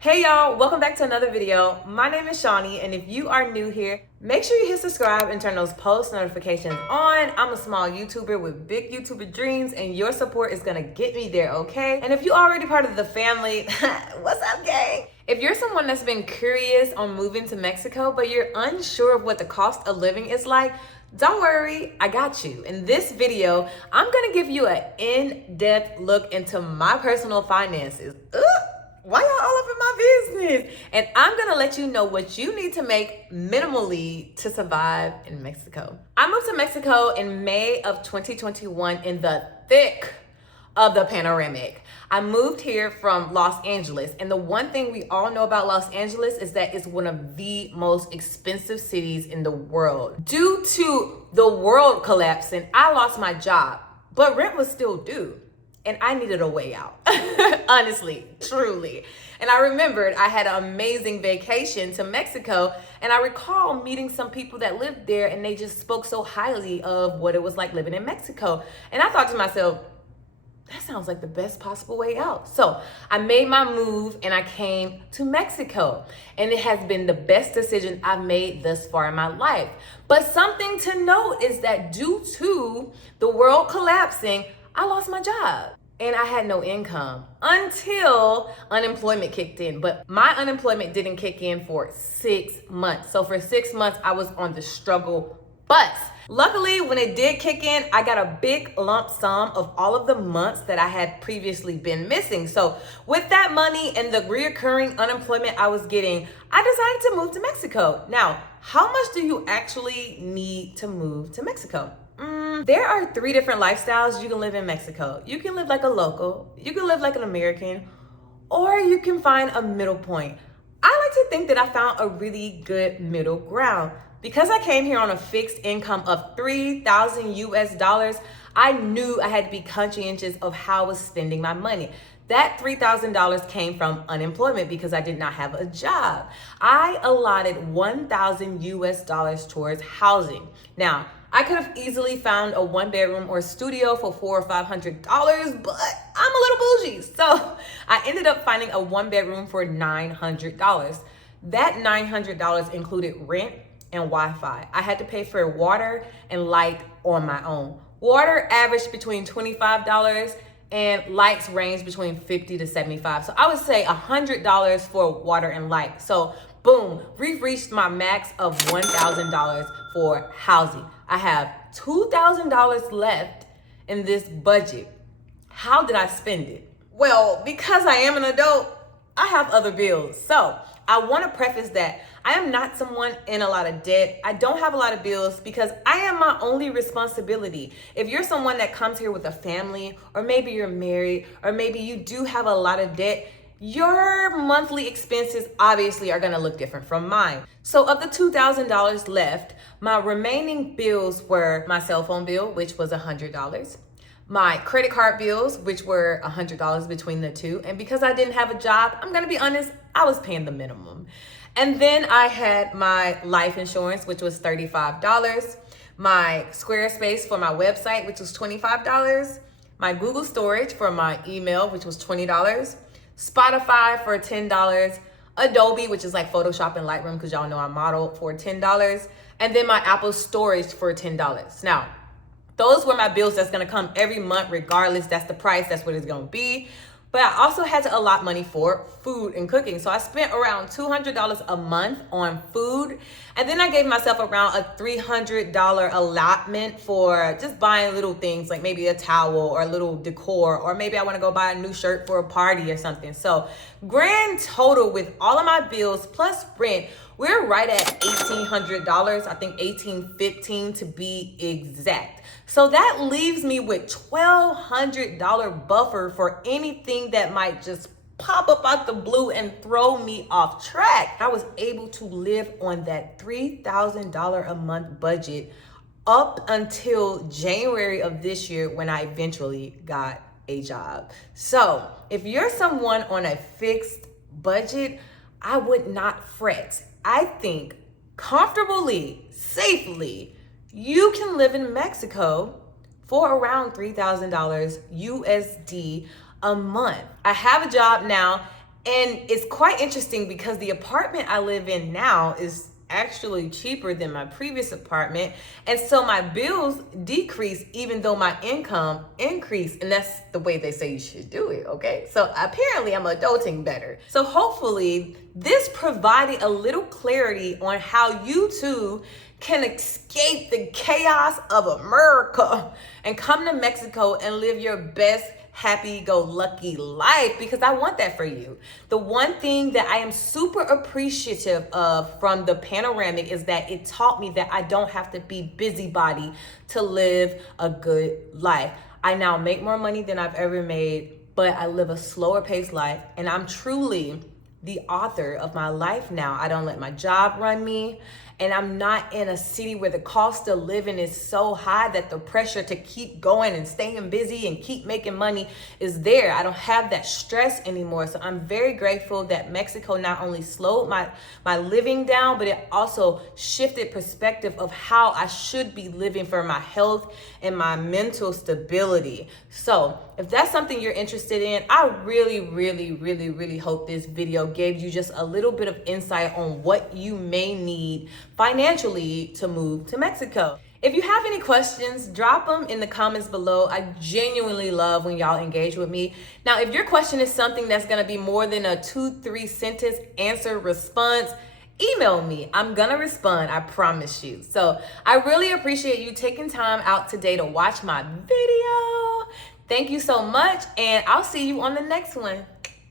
Hey y'all, welcome back to another video. My name is Shawnie, and if you are new here, make sure you hit subscribe and turn those post notifications on. I'm a small YouTuber with big YouTuber dreams, and your support is gonna get me there, okay? And if you're already part of the family, what's up, gang? If you're someone that's been curious on moving to Mexico, but you're unsure of what the cost of living is like, don't worry, I got you. In this video, I'm gonna give you an in-depth look into my personal finances. Why y'all all up in my business? And I'm gonna let you know what you need to make minimally to survive in Mexico. I moved to Mexico in May of 2021 in the thick of the panoramic. I moved here from Los Angeles, and the one thing we all know about Los Angeles is that it's one of the most expensive cities in the world. Due to the world collapsing, I lost my job, but rent was still due. And I needed a way out, honestly, truly. And I remembered I had an amazing vacation to Mexico, and I recall meeting some people that lived there, and they just spoke so highly of what it was like living in Mexico. And I thought to myself, that sounds like the best possible way out. So I made my move and I came to Mexico, and it has been the best decision I've made thus far in my life. But something to note is that due to the world collapsing, I lost my job and I had no income until unemployment kicked in. But my unemployment didn't kick in for 6 months. So for 6 months, I was on the struggle bus. Luckily, when it did kick in, I got a big lump sum of all of the months that I had previously been missing. So with that money and the reoccurring unemployment I was getting, I decided to move to Mexico. Now, how much do you actually need to move to Mexico? There are 3 different lifestyles you can live in Mexico. You can live like a local, you can live like an American, or you can find a middle point. I like to think that I found a really good middle ground. Because I came here on a fixed income of $3,000 US, I knew I had to be conscientious of how I was spending my money. That $3,000 came from unemployment because I did not have a job. I allotted $1,000 US towards housing. Now, I could have easily found a 1-bedroom or studio for $400 or $500, but I'm a little bougie. So I ended up finding a 1-bedroom for $900. That $900 included rent and Wi-Fi. I had to pay for water and light on my own. Water averaged between $25 and lights range between $50 to $75. So I would say $100 for water and light. So boom, we've reached my max of $1,000 for housing. I have $2,000 left in this budget. How did I spend it? Well, because I am an adult, I have other bills. So I want to preface that I am not someone in a lot of debt. I don't have a lot of bills because I am my only responsibility. If you're someone that comes here with a family, or maybe you're married, or maybe you do have a lot of debt, your monthly expenses obviously are gonna look different from mine. So of the $2,000 left, my remaining bills were my cell phone bill, which was $100, my credit card bills, which were $100 between the two. And because I didn't have a job, I'm gonna be honest, I was paying the minimum. And then I had my life insurance, which was $35, my Squarespace for my website, which was $25, my Google storage for my email, which was $20, Spotify for $10, Adobe, which is like Photoshop and Lightroom, because y'all know I model, for $10, and then my Apple storage for $10. Now, those were my bills that's gonna come every month regardless. That's the price, that's what it's gonna be. But I also had to allot money for food and cooking. So I spent around $200 a month on food. And then I gave myself around a $300 allotment for just buying little things, like maybe a towel or a little decor, or maybe I wanna go buy a new shirt for a party or something. So grand total with all of my bills plus rent, we're right at $1,800, I think $1,815 to be exact. So that leaves me with $1,200 buffer for anything that might just pop up out the blue and throw me off track. I was able to live on that $3,000 a month budget up until January of this year when I eventually got a job. So if you're someone on a fixed budget, I would not fret. I think comfortably, safely, you can live in Mexico for around $3,000 USD a month. I have a job now And it's quite interesting because the apartment I live in now is actually cheaper than my previous apartment. And so my bills decrease even though my income increased. And that's the way they say you should do it, okay? So apparently I'm adulting better. So hopefully this provided a little clarity on how you too can escape the chaos of America and come to Mexico and live your best happy-go-lucky life, because I want that for you. The one thing that I am super appreciative of from the panoramic is that it taught me that I don't have to be busybody to live a good life. I now make more money than I've ever made, but I live a slower paced life, and I'm truly the author of my life now. I don't let my job run me, and I'm not in a city where the cost of living is so high that the pressure to keep going and staying busy and keep making money is there. I don't have that stress anymore. So I'm very grateful that Mexico not only slowed my living down, but it also shifted perspective of how I should be living for my health and my mental stability. So if that's something you're interested in, I really hope this video gave you just a little bit of insight on what you may need financially to move to Mexico. If you have any questions, drop them in the comments below. I genuinely love when y'all engage with me. Now, if your question is something that's gonna be more than a 2-3 sentence answer response, email me. I'm gonna respond, I promise you. So I really appreciate you taking time out today to watch my video. Thank you so much, and I'll see you on the next one.